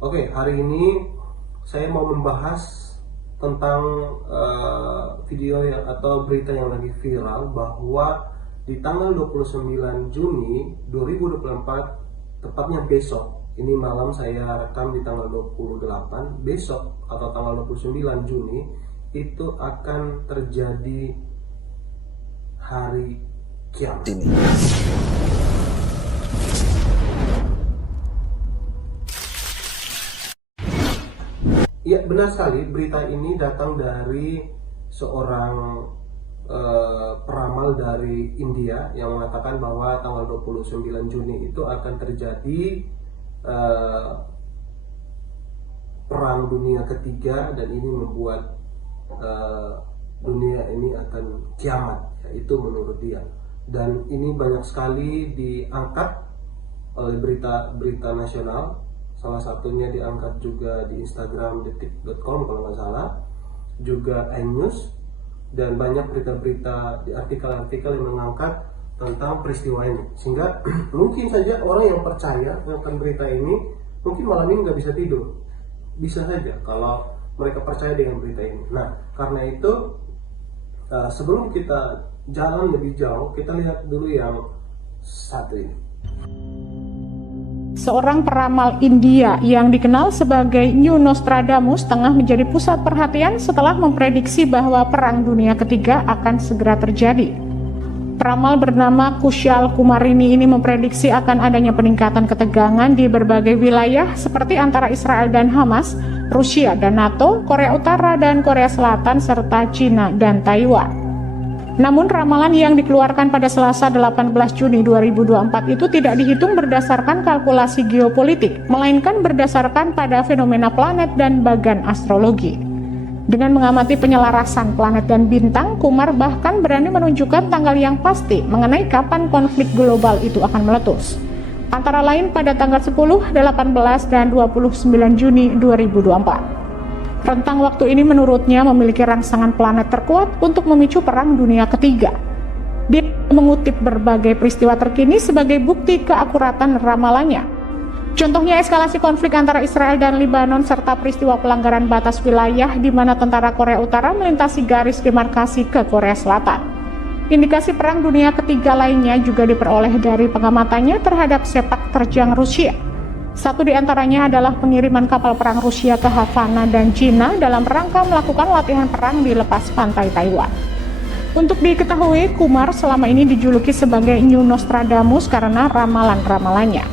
Oke, hari ini saya mau membahas tentang video atau berita yang lagi viral bahwa di tanggal 29 Juni 2024, tepatnya besok, ini malam saya rekam di tanggal 28, besok atau tanggal 29 Juni itu akan terjadi hari kiamat. Ya, benar sekali, berita ini datang dari seorang peramal dari India yang mengatakan bahwa tanggal 29 Juni itu akan terjadi perang dunia ketiga, dan ini membuat dunia ini akan kiamat, yaitu menurut dia. Dan ini banyak sekali diangkat oleh berita-berita nasional. Salah satunya diangkat juga di Instagram detik.com kalau nggak salah, juga iNews, dan banyak berita-berita di artikel-artikel yang mengangkat tentang peristiwa ini. Sehingga mungkin saja orang yang percaya akan berita ini mungkin malam ini nggak bisa tidur. Bisa saja kalau mereka percaya dengan berita ini. Nah, karena itu sebelum kita jalan lebih jauh, kita lihat dulu yang satu ini. Seorang peramal India yang dikenal sebagai New Nostradamus tengah menjadi pusat perhatian setelah memprediksi bahwa Perang Dunia Ketiga akan segera terjadi. Peramal bernama Kushal Kumarini ini memprediksi akan adanya peningkatan ketegangan di berbagai wilayah seperti antara Israel dan Hamas, Rusia dan NATO, Korea Utara dan Korea Selatan, serta China dan Taiwan. Namun ramalan yang dikeluarkan pada Selasa 18 Juni 2024 itu tidak dihitung berdasarkan kalkulasi geopolitik, melainkan berdasarkan pada fenomena planet dan bagan astrologi. Dengan mengamati penyelarasan planet dan bintang, Kumar bahkan berani menunjukkan tanggal yang pasti mengenai kapan konflik global itu akan meletus. Antara lain pada tanggal 10, 18, dan 29 Juni 2024. Rentang waktu ini menurutnya memiliki rangsangan planet terkuat untuk memicu Perang Dunia Ketiga. Dia mengutip berbagai peristiwa terkini sebagai bukti keakuratan ramalannya. Contohnya eskalasi konflik antara Israel dan Lebanon serta peristiwa pelanggaran batas wilayah di mana tentara Korea Utara melintasi garis demarkasi ke Korea Selatan. Indikasi Perang Dunia Ketiga lainnya juga diperoleh dari pengamatannya terhadap sepak terjang Rusia. Satu di antaranya adalah pengiriman kapal perang Rusia ke Havana dan China dalam rangka melakukan latihan perang di lepas pantai Taiwan. Untuk diketahui, Kumar selama ini dijuluki sebagai New Nostradamus karena ramalan-ramalannya.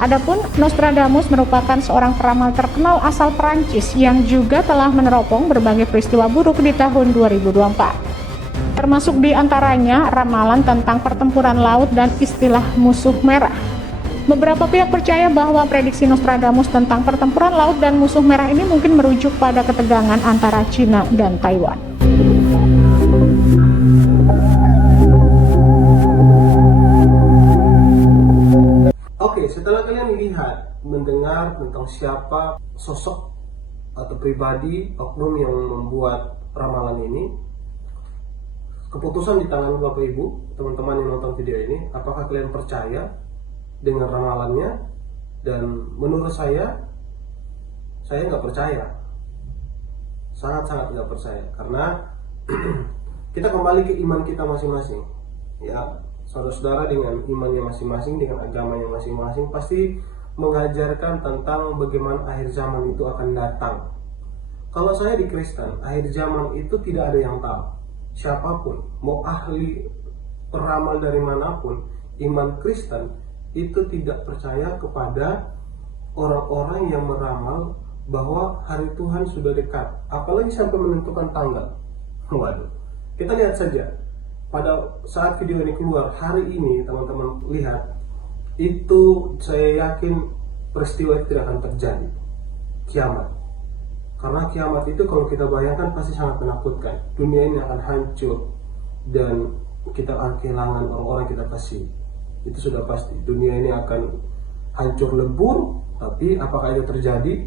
Adapun Nostradamus merupakan seorang peramal terkenal asal Perancis yang juga telah meneropong berbagai peristiwa buruk di tahun 2024. Termasuk di antaranya ramalan tentang pertempuran laut dan istilah musuh merah. Beberapa pihak percaya bahwa prediksi Nostradamus tentang pertempuran laut dan musuh merah ini mungkin merujuk pada ketegangan antara China dan Taiwan. Oke, setelah kalian mendengar tentang siapa sosok atau pribadi oknum yang membuat ramalan ini, keputusan di tangan Bapak Ibu, teman-teman yang nonton video ini, apakah kalian percaya dengan ramalannya? Dan menurut saya nggak percaya, sangat-sangat nggak percaya, karena kita kembali ke iman kita masing-masing. Ya, saudara-saudara dengan imannya masing-masing, dengan agamanya masing-masing, pasti mengajarkan tentang bagaimana akhir zaman itu akan datang. Kalau saya di Kristen, akhir zaman itu tidak ada yang tahu. Siapapun, mau ahli peramal dari manapun, iman Kristen itu tidak percaya kepada orang-orang yang meramal bahwa hari Tuhan sudah dekat, apalagi sampai menentukan tanggal. Waduh, kita lihat saja pada saat video ini keluar hari ini, teman-teman lihat, itu saya yakin peristiwa itu tidak akan terjadi, kiamat. Karena kiamat itu kalau kita bayangkan pasti sangat menakutkan. Dunia ini akan hancur dan kita akan kehilangan orang-orang kita kasih. Itu sudah pasti, dunia ini akan hancur lebur. Tapi apakah itu terjadi?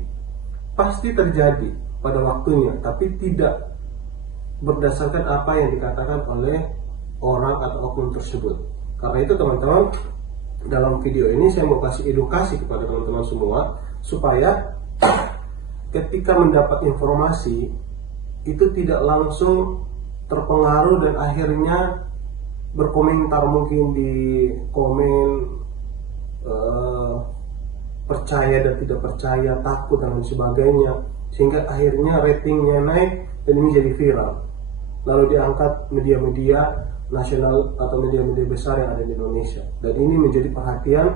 Pasti terjadi pada waktunya, tapi tidak berdasarkan apa yang dikatakan oleh orang atau oknum tersebut. Karena itu teman-teman, dalam video ini saya mau kasih edukasi kepada teman-teman semua supaya ketika mendapat informasi itu tidak langsung terpengaruh dan akhirnya berkomentar mungkin di komen percaya dan tidak percaya, takut dan lain sebagainya, sehingga akhirnya ratingnya naik dan ini jadi viral, lalu diangkat media-media nasional atau media-media besar yang ada di Indonesia, dan ini menjadi perhatian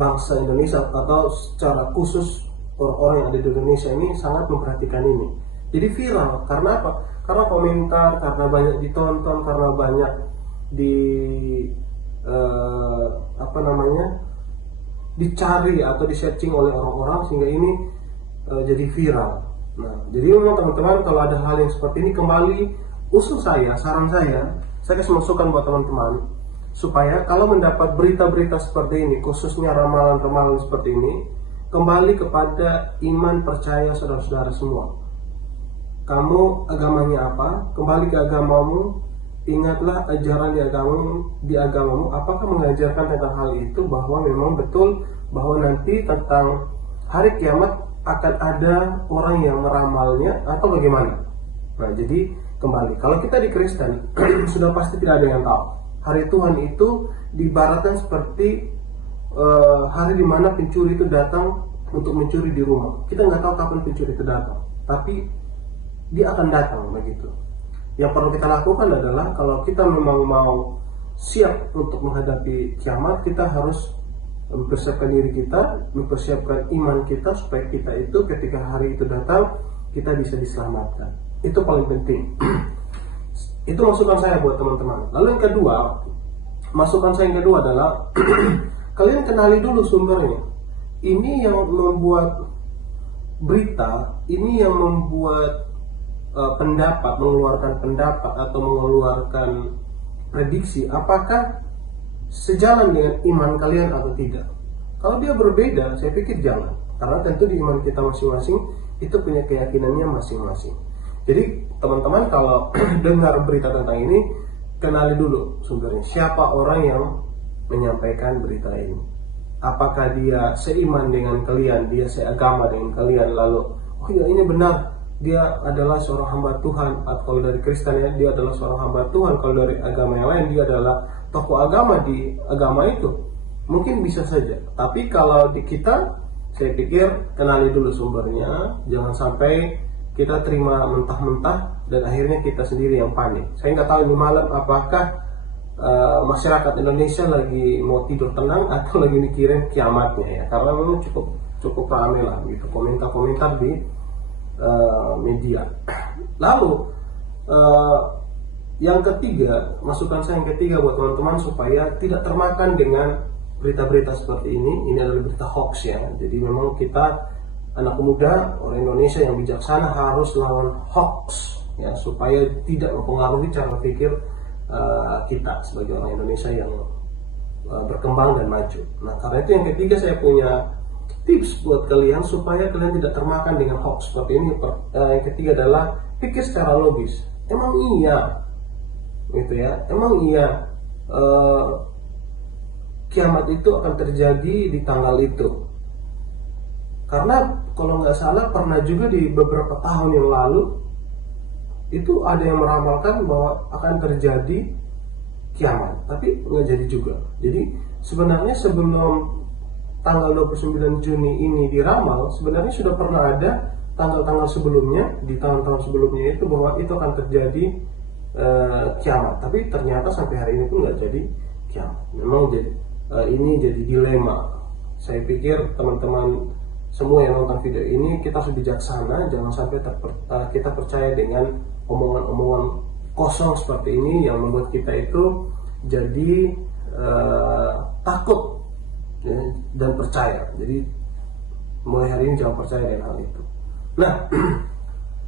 bangsa Indonesia atau secara khusus orang-orang yang ada di Indonesia ini sangat memperhatikan ini. Jadi viral karena apa? Karena komentar, karena banyak ditonton, karena banyak di dicari atau di searching oleh orang-orang, sehingga ini jadi viral. Nah, jadi memang teman-teman, kalau ada hal yang seperti ini, kembali usul saya, saran saya kasih masukan buat teman-teman, supaya kalau mendapat berita-berita seperti ini, khususnya ramalan-ramalan seperti ini, kembali kepada iman percaya saudara-saudara semua. Kamu agamanya apa? Kembali ke agamamu. Ingatlah ajaran di agamamu. Apakah mengajarkan tentang hal itu, bahwa memang betul bahwa nanti tentang hari kiamat akan ada orang yang meramalnya, atau bagaimana? Nah, jadi kembali, kalau kita di Kristen sudah pasti tidak ada yang tahu. Hari Tuhan itu diibaratkan seperti hari dimana pencuri itu datang untuk mencuri di rumah. Kita nggak tahu kapan pencuri itu datang, tapi dia akan datang begitu. Yang perlu kita lakukan adalah, kalau kita memang mau siap untuk menghadapi kiamat, kita harus mempersiapkan diri kita, mempersiapkan iman kita, supaya kita itu ketika hari itu datang, kita bisa diselamatkan. Itu paling penting. Itu masukan saya buat teman-teman. Lalu yang kedua, masukan saya yang kedua adalah kalian kenali dulu sumbernya. Ini yang membuat berita, ini yang membuat mengeluarkan pendapat atau mengeluarkan prediksi, apakah sejalan dengan iman kalian atau tidak. Kalau dia berbeda, saya pikir jangan, karena tentu di iman kita masing-masing itu punya keyakinannya masing-masing. Jadi teman-teman, kalau dengar berita tentang ini, kenali dulu sumbernya. Siapa orang yang menyampaikan berita ini? Apakah dia seiman dengan kalian, dia seagama dengan kalian, lalu oh ya ini benar, dia adalah seorang hamba Tuhan. Atau kalau dari Kristen ya, dia adalah seorang hamba Tuhan. Kalau dari agama yang lain, dia adalah tokoh agama di agama itu. Mungkin bisa saja. Tapi kalau di kita, saya pikir kenali dulu sumbernya. Jangan sampai kita terima mentah-mentah dan akhirnya kita sendiri yang panik. Saya nggak tahu ini malam apakah masyarakat Indonesia lagi mau tidur tenang atau lagi mikirin kiamatnya ya. Karena memang cukup ramai lah gitu komentar-komentar di media. Lalu yang ketiga, masukan saya yang ketiga buat teman-teman supaya tidak termakan dengan berita-berita seperti ini adalah berita hoax ya. Jadi memang kita anak muda, orang Indonesia yang bijaksana harus lawan hoax ya, supaya tidak mempengaruhi cara pikir kita sebagai orang Indonesia yang berkembang dan maju. Nah, karena itu yang ketiga, saya punya tips buat kalian supaya kalian tidak termakan dengan hoax seperti ini. Yang ketiga adalah pikir secara logis. Emang iya gitu ya, emang iya kiamat itu akan terjadi di tanggal itu. Karena kalau nggak salah pernah juga di beberapa tahun yang lalu itu ada yang meramalkan bahwa akan terjadi kiamat, tapi nggak jadi juga. Jadi sebenarnya sebelum tanggal 29 Juni ini diramal, sebenarnya sudah pernah ada tanggal-tanggal sebelumnya, di tahun-tahun sebelumnya itu, bahwa itu akan terjadi kiamat. Tapi ternyata sampai hari ini pun nggak jadi kiamat. Memang ini jadi dilema. Saya pikir teman-teman semua yang nonton video ini, kita harus bijaksana, jangan sampai kita percaya dengan omongan-omongan kosong seperti ini yang membuat kita itu jadi takut ya, dan percaya. Jadi mulai hari ini jangan percaya dengan hal itu. Nah,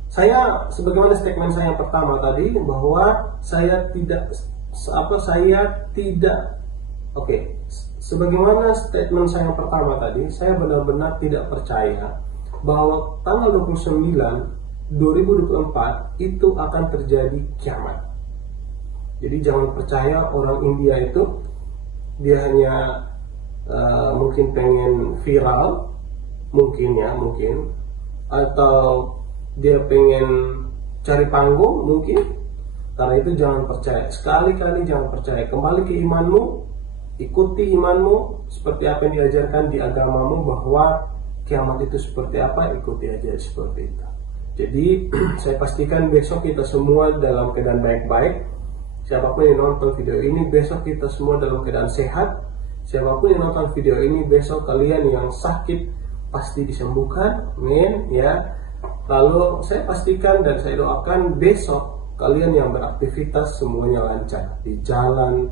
saya sebagaimana statement saya yang pertama tadi, bahwa sebagaimana statement saya yang pertama tadi, saya benar-benar tidak percaya bahwa tanggal 29 2024 itu akan terjadi kiamat. Jadi jangan percaya orang India itu dia hanya mungkin pengen viral mungkin, atau dia pengen cari panggung mungkin. Karena itu jangan percaya, sekali-kali jangan percaya. Kembali ke imanmu, ikuti imanmu seperti apa yang diajarkan di agamamu, bahwa kiamat itu seperti apa, ikuti aja seperti itu. Jadi saya pastikan besok kita semua dalam keadaan baik-baik. Siapapun yang nonton video ini, besok kita semua dalam keadaan sehat. Siapapun yang nonton video ini, besok kalian yang sakit pasti disembuhkan, amin ya. Lalu saya pastikan dan saya doakan besok kalian yang beraktivitas semuanya lancar di jalan,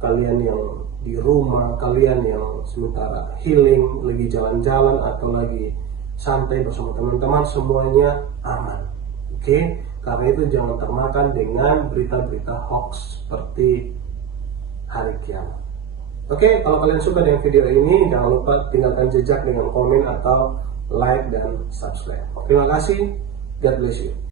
kalian yang di rumah, kalian yang sementara healing, lagi jalan-jalan atau lagi santai bersama teman-teman, semuanya aman. Oke? Karena itu jangan termakan dengan berita-berita hoax seperti hari kiamat. Oke, kalau kalian suka dengan video ini, jangan lupa tinggalkan jejak dengan komen atau like dan subscribe. Terima kasih. God bless you.